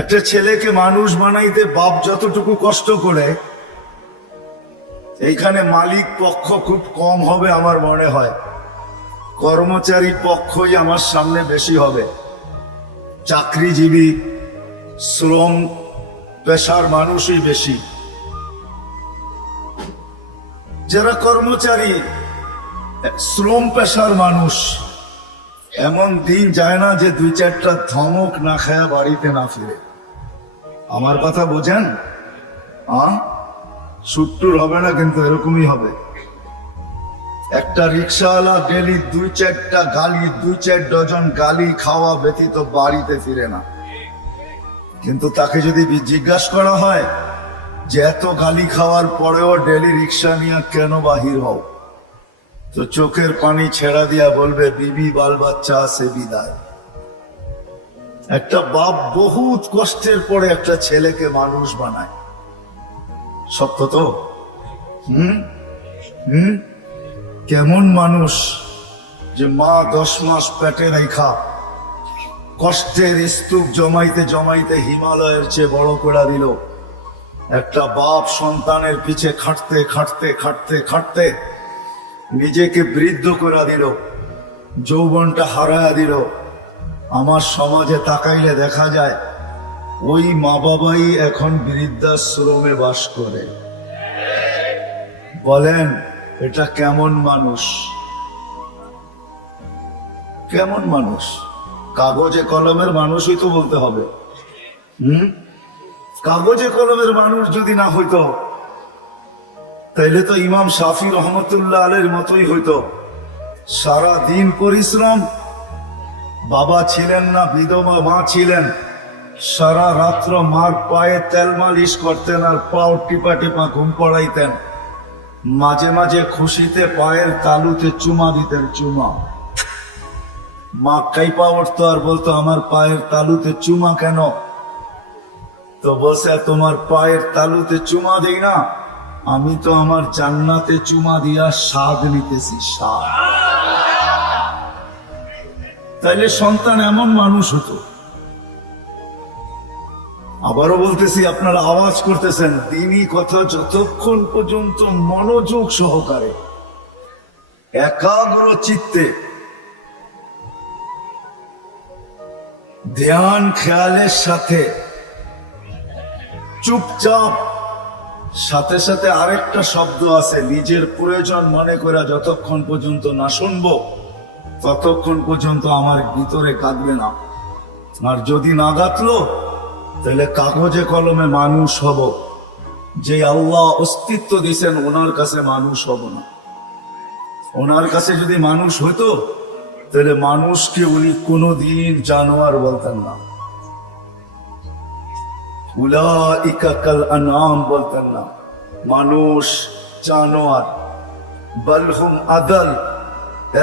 একটা ছেলেকে মানুষ বানাইতে বাপ যতটুকু কষ্ট করে এইখানে মালিক পক্ষ খুব কম হবে আমার মনে হয় কর্মচারী পক্ষই আমার সামনে বেশি হবে চাকরিজীবী শ্রম পেশার মানুষই বেশি যারা কর্মচারী শ্রম পেশার মানুষ এমন দিন যায় না যে দুই চারটা ধমক না খায়া বাড়িতে না ফিরে আমার কথা বোঝেন সুট্টুর হবে না কিন্তু এরকমই হবে একটা রিক্সাওয়ালা ডেলি দুই চারটা গালি দুই চার ডজন গালি খাওয়া ব্যতীত বাড়িতে ফিরে না কিন্তু তাকে যদি জিজ্ঞাসা করা হয় যে এত গালি খাওয়ার পরেও ডেলি রিক্সা নিয়ে কেন বাহির হও তো চোখের পানি ছেড়া দিয়া বলবে বিবি বাল বাচ্চা আছে বিদায় একটা বাপ বহুত কষ্টের পরে একটা ছেলেকে মানুষ বানায় সত্য তো হম হম কেমন মানুষ যে মা দশ মাস পেটে রেখা কষ্টের স্তূপ জমাইতে জমাইতে হিমালয়ের চেয়ে বড় করে দিল একটা বাপ সন্তানের পিছে খাটতে খাটতে খাটতে খাটতে নিজেকে বৃদ্ধ করে দিল যৌবনটা হারায়া দিল আমার সমাজে তাকাইলে দেখা যায় ওই মা বাবাই এখন বৃদ্ধাশ্রমে বাস করে বলেন এটা কেমন মানুষ কেমন মানুষ কাগজে কলমের মানুষই তো বলতে হবে হুম কাগজে কলমের মানুষ যদি না হইতো তাইলে তো ইমাম শাফি রহমতুল্লাহ আলের মতোই হইতো সারা দিন পরিশ্রম বাবা ছিলেন না বিধবা মা ছিলেন সারা রাত্র মার পায়ে তেল মালিশ করতেন আর পাও টিপা টিপা ঘুম পড়াইতেন মাঝে মাঝে খুশিতে পায়ের তালুতে চুমা দিতেন চুমা মা কাইপা উঠতো আর বলতো আমার পায়ের তালুতে চুমা কেন তো বলছে তোমার পায়ের তালুতে চুমা দিই না আমি তো আমার জান্নাতে চুমা দিয়া স্বাদ নিতেছি স্বাদ তাইলে সন্তান এমন মানুষ হতো আবারও বলতেছি আপনারা আওয়াজ করতেছেন তিনি কথা যতক্ষণ পর্যন্ত মনোযোগ সহকারে একাগ্র চিত্তে ধ্যান খেয়ালের সাথে চুপচাপ সাথে সাথে আরেকটা শব্দ আছে নিজের প্রয়োজন মনে করে যতক্ষণ পর্যন্ত না শুনব ততক্ষণ পর্যন্ত আমার ভিতরে কাঁদবে না আর যদি না গাঁথলো তাহলে কাগজে কলমে মানুষ হব যে আল্লাহ অস্তিত্ব দিয়েছেন ওনার কাছে মানুষ হব না ওনার কাছে যদি মানুষ হতো তাহলে মানুষকে উনি কোনোদিন জানোয়ার বলতেন না উলাইকা কাল আনাম বলতেন না মানুষ জানোয়ার বলহুম আদাল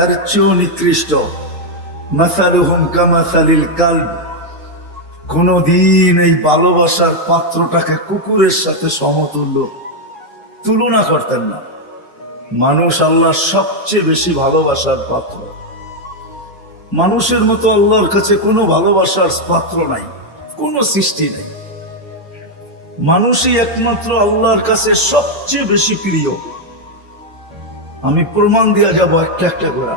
এর চেয়েও নিকৃষ্ট মাসালুহুম কামাসালিল কাল্ব কোনদিন এই ভালোবাসার পাত্রটাকে কুকুরের সাথে সমতুল্য তুলনা করতেন না মানুষ আল্লাহ সবচেয়ে বেশি ভালোবাসার পাত্র মানুষের মতো আল্লাহর কাছে কোনো ভালোবাসার পাত্র নাই কোনো সৃষ্টি নেই মানুষই একমাত্র আল্লাহর কাছে সবচেয়ে বেশি প্রিয় আমি প্রমাণ দিয়া যাব একটা একটা করে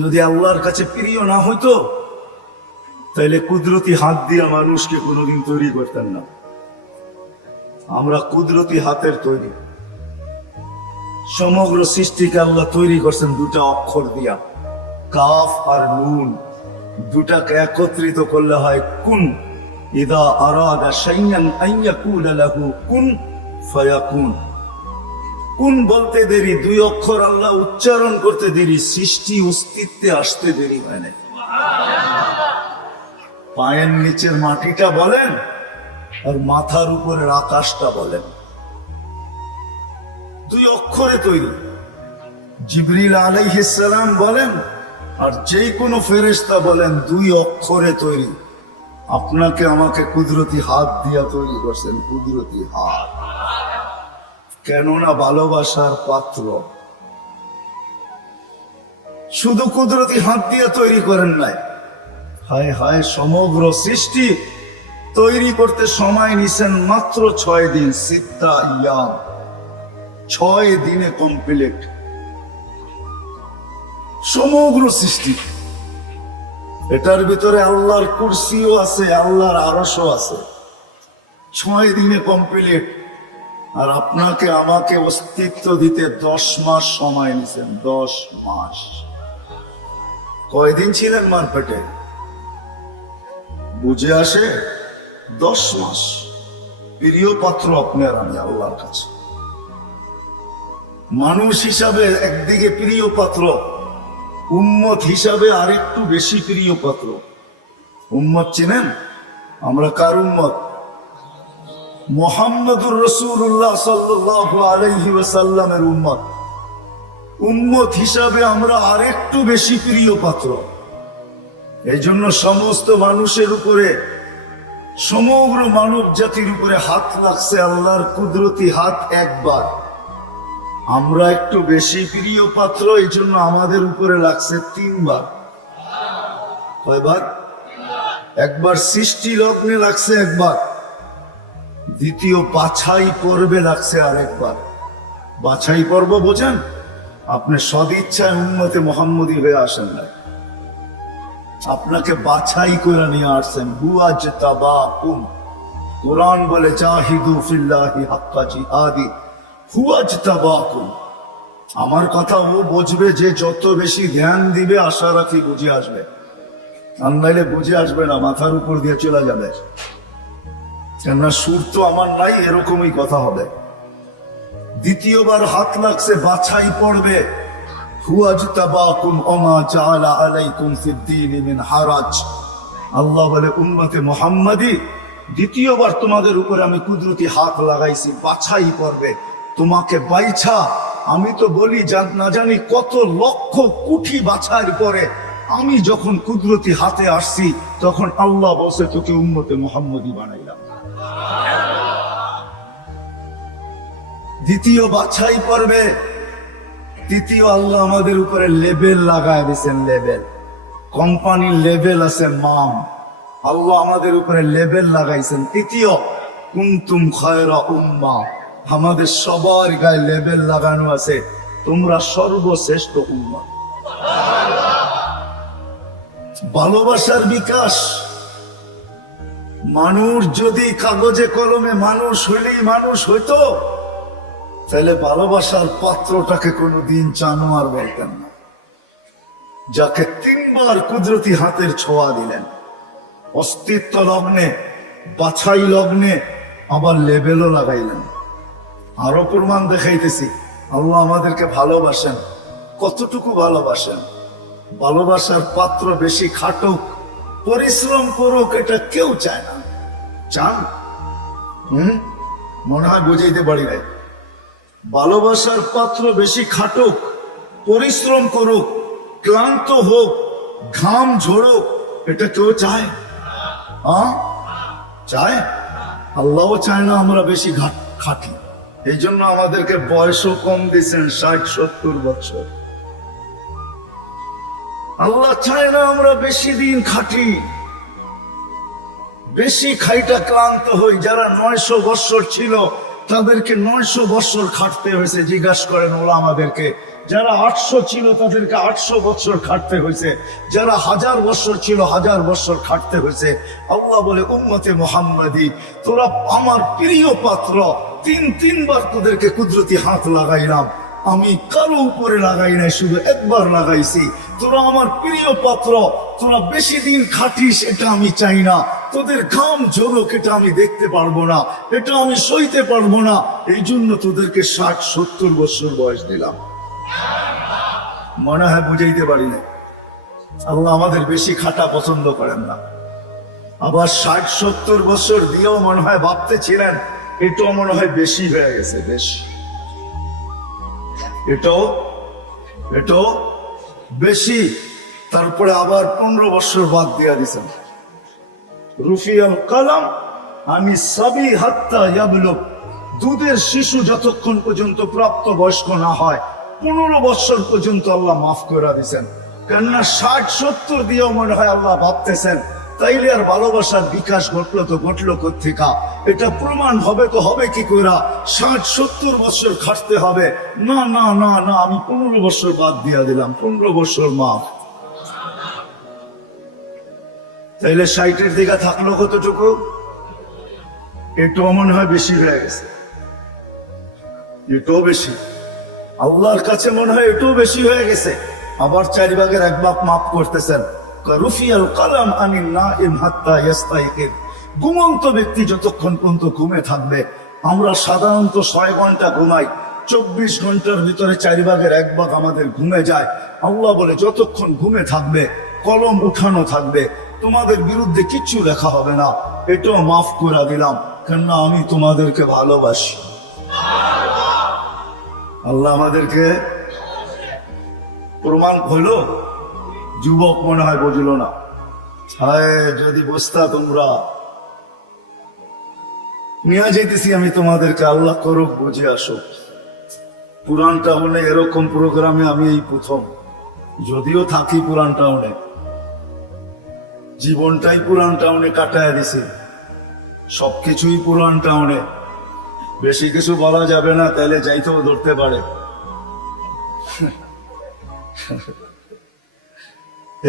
যদি আল্লাহর কাছে প্রিয় না হইতো তাহলে কুদরতি হাত দিয়া মানুষকে কোনোদিন তৈরি করতেন না আমরা কুদরতি হাতের তৈরি সমগ্র সৃষ্টিকে আল্লাহ তৈরি করছেন দুটা অক্ষর দিয়া কাফ আর নুন দুটাকে একত্রিত করলে হয় কুন إذا أراد বলতে দেরি দুই অক্ষর আল্লাহ উচ্চারণ করতে দেরি সৃষ্টি অস্তিত্বে আসতে দেরি হয় না পায়ের নিচের মাটিটা বলেন আর মাথার উপরের আকাশটা বলেন দুই অক্ষরে তৈরি জিবরিল আলাইহিস সালাম বলেন আর যে কোনো ফেরেশতা বলেন দুই অক্ষরে তৈরি আপনাকে আমাকে কুদরতি হাত দিয়া তৈরি করছেন কুদরতি হাত কেননা ভালোবাসার পাত্র শুধু কুদরতি হাত দিয়ে তৈরি করেন নাই হায় হায় সমগ্র সৃষ্টি তৈরি করতে সময় নিছেন মাত্র ছয় দিন সিদ্ধা ইয়াম ছয় দিনে কমপ্লিট সমগ্র সৃষ্টি এটার ভিতরে আল্লাহর কুর্সিও আছে আল্লাহর আরসও আছে ছয় দিনে কমপ্লিট আর আপনাকে আমাকে অস্তিত্ব দিতে দশ মাস সময় নিছেন দশ মাস কয়দিন ছিলেন মারপেটে বুঝে আসে দশ মাস প্রিয় পাত্র আপনার আমি আল্লাহর কাছে মানুষ হিসাবে একদিকে প্রিয় পাত্র উম্মত হিসাবে আরেকটু বেশি প্রিয় পাত্র উম্মত চেনেন আমরা কার উম্মত মোহাম্মদুর রসুল্লাহ সাল্লাহ আলহি সাল্লামের উম্মত উম্মত হিসাবে আমরা আরেকটু বেশি প্রিয় পাত্র এই জন্য সমস্ত মানুষের উপরে সমগ্র মানব জাতির উপরে হাত লাগছে আল্লাহর কুদরতি হাত একবার আমরা একটু বেশি প্রিয় পাত্র এই জন্য আমাদের উপরে লাগছে তিনবার কয়বার একবার সৃষ্টি লগ্নে লাগছে একবার দ্বিতীয় বাছাই পর্বে লাগছে আরেকবার বাছাই পর্ব বোঝেন আপনি সদিচ্ছায় উন্মতে মোহাম্মদী হয়ে আসেন না আপনাকে বাছাই করে নিয়ে আসছেন বুয়া জেতা বা কোরআন বলে জাহিদু ফিল্লাহি হাক্কা আদি আমার কথা ও বুঝবে যে যত বেশি ধ্যান দিবে আশা রাখি বুঝে আসবে আর নাইলে বুঝে আসবে না মাথার উপর দিয়ে চলে যাবে কেননা সুর তো আমার নাই এরকমই কথা হবে দ্বিতীয়বার হাত লাগছে বাছাই পড়বে হারাজ আল্লাহ বলে উম্মতে দ্বিতীয়বার তোমাদের আমি কুদরতি হাত লাগাইছি বাছাই পড়বে তোমাকে বাইছা আমি তো বলি না জানি কত লক্ষ কুঠি বাছার পরে আমি যখন কুদরতি হাতে আসছি তখন আল্লাহ বসে তোকে উন্মতে মোহাম্মদি বানাইলাম দ্বিতীয় বাছাই পর্বে তৃতীয় আল্লাহ আমাদের উপরে লেবেল লাগায় দিয়েছেন লেবেল কোম্পানির লেবেল আছে মাম আল্লাহ আমাদের উপরে লেবেল লাগাইছেন তৃতীয় কুন্তুম খয়রা উম্মা আমাদের সবার গায়ে লেবেল লাগানো আছে তোমরা সর্বশ্রেষ্ঠ উন্মত ভালোবাসার বিকাশ মানুষ যদি কাগজে কলমে মানুষ হইলেই মানুষ হইতো তাহলে ভালোবাসার পাত্রটাকে কোনোদিন আর বলতেন না যাকে তিনবার কুদরতি হাতের ছোঁয়া দিলেন অস্তিত্ব লগ্নে বাছাই লগ্নে আবার লেবেলও লাগাইলেন আরো প্রমাণ দেখাইতেছি আল্লাহ আমাদেরকে ভালোবাসেন কতটুকু ভালোবাসেন ভালোবাসার পাত্র বেশি খাটুক পরিশ্রম করুক এটা কেউ চায় না চান হম মনে হয় বুঝাইতে পারি নাই ভালোবাসার পাত্র বেশি খাটুক পরিশ্রম করুক ক্লান্ত হোক ঘাম ঝরুক এটা কেউ চায় চায় আল্লাহও চায় না আমরা বেশি খাটি এই জন্য আমাদেরকে বয়সও কম দিয়েছেন ষাট সত্তর বছর আল্লাহ চায় না আমরা বেশি দিন খাটি বেশি খাইটা ক্লান্ত হই যারা নয়শো বৎসর ছিল তাদেরকে নয়শো বৎসর খাটতে হয়েছে জিজ্ঞাসা করেন ওলা আমাদেরকে যারা আটশো ছিল তাদেরকে আটশো বৎসর খাটতে হয়েছে যারা হাজার বৎসর ছিল হাজার বৎসর খাটতে হয়েছে আল্লাহ বলে উম্মতে মোহাম্মদী তোরা আমার প্রিয় পাত্র তিন তিনবার তোদেরকে কুদরতি হাত লাগাইলাম আমি কারো উপরে লাগাই নাই শুধু একবার লাগাইছি তোরা আমার প্রিয় পাত্র তোরা বেশি দিন খাটিস এটা আমি চাই না তোদের ঘাম ঝরক এটা আমি দেখতে পারবো না এটা আমি সইতে পারবো না এই জন্য তোদেরকে ষাট সত্তর বছর বয়স দিলাম মনে হয় বুঝাইতে পারি না আল্লাহ আমাদের বেশি খাটা পছন্দ করেন না আবার ষাট সত্তর বছর দিয়েও মনে হয় ভাবতেছিলেন এটাও মনে হয় বেশি হয়ে গেছে বেশি এটাও এটাও বেশি তারপরে আবার পনেরো বছর বাদ দিয়ে দিছেন রুফিয়াল কালাম আমি সাবি হাত্তা ইয়াবলুক দুধের শিশু যতক্ষণ পর্যন্ত প্রাপ্ত বয়স্ক না হয় পনেরো বছর পর্যন্ত আল্লাহ মাফ করে দিছেন কেননা ষাট সত্তর দিয়েও মনে হয় আল্লাহ ভাবতেছেন তাইলে আর ভালোবাসার বিকাশ ঘটলো তো ঘটলো কোথেকা এটা প্রমাণ হবে তো হবে কি কইরা ষাট সত্তর বছর খাটতে হবে না না না না আমি পনেরো বছর বাদ দিয়া দিলাম পনেরো বছর মা তাইলে সাইটের দিকে থাকলো কতটুকু একটু মনে হয় বেশি হয়ে গেছে এটাও বেশি আল্লাহর কাছে মনে হয় এটাও বেশি হয়ে গেছে আবার চারিবাগের এক বাপ মাফ করতেছেন রুফিয়াল কালাম আনি না ইম হাত্তা ইয়াস্তাইকিন ঘুমন্ত ব্যক্তি যতক্ষণ পর্যন্ত ঘুমে থাকবে আমরা সাধারণত ছয় ঘন্টা ঘুমাই চব্বিশ ঘন্টার ভিতরে চারিভাগের এক ভাগ আমাদের ঘুমে যায় আল্লাহ বলে যতক্ষণ ঘুমে থাকবে কলম উঠানো থাকবে তোমাদের বিরুদ্ধে কিচ্ছু লেখা হবে না এটাও মাফ করে দিলাম কেননা আমি তোমাদেরকে ভালোবাসি আল্লাহ আমাদেরকে প্রমাণ হলো যুবক মনে হয় বুঝল না হায় যদি বসতা তোমরা নিয়ে যেতেছি আমি তোমাদেরকে আল্লাহ করুক বুঝে আসুক পুরান টাউনে এরকম প্রোগ্রামে আমি এই প্রথম যদিও থাকি পুরান টাউনে জীবনটাই পুরান টাউনে কাটায় দিছি সবকিছুই পুরান টাউনে বেশি কিছু বলা যাবে না তাহলে যাইতেও ধরতে পারে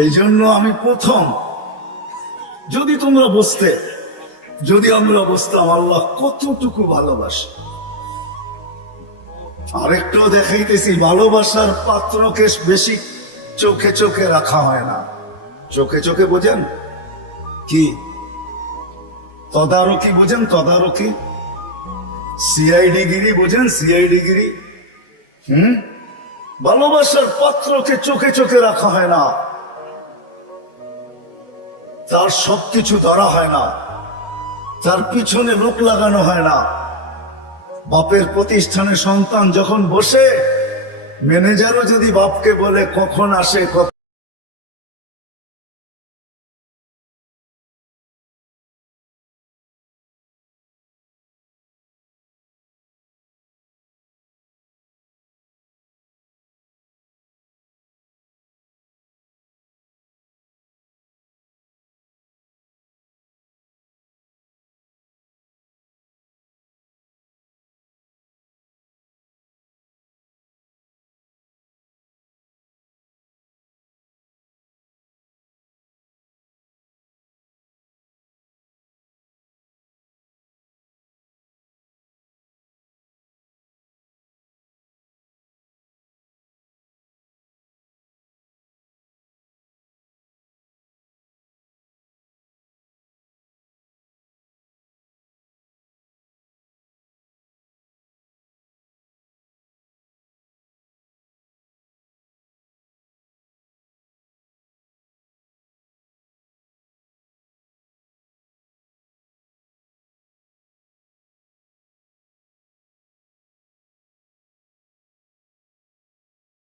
এই জন্য আমি প্রথম যদি তোমরা বসতে যদি আমরা বসতাম আল্লাহ কতটুকু ভালোবাসে আরেকটু দেখাইতেছি ভালোবাসার পাত্রকে বেশি চোখে চোখে রাখা হয় না চোখে চোখে বোঝেন কি তদারকি বোঝেন তদারকি সিআইডি গিরি বোঝেন সিআইডি গিরি হম ভালোবাসার পাত্রকে চোখে চোখে রাখা হয় না যার সবকিছু ধরা হয় না যার পিছনে লোক লাগানো হয় না বাপের প্রতিষ্ঠানে সন্তান যখন বসে ম্যানেজারও যদি বাপকে বলে কখন আসে কখন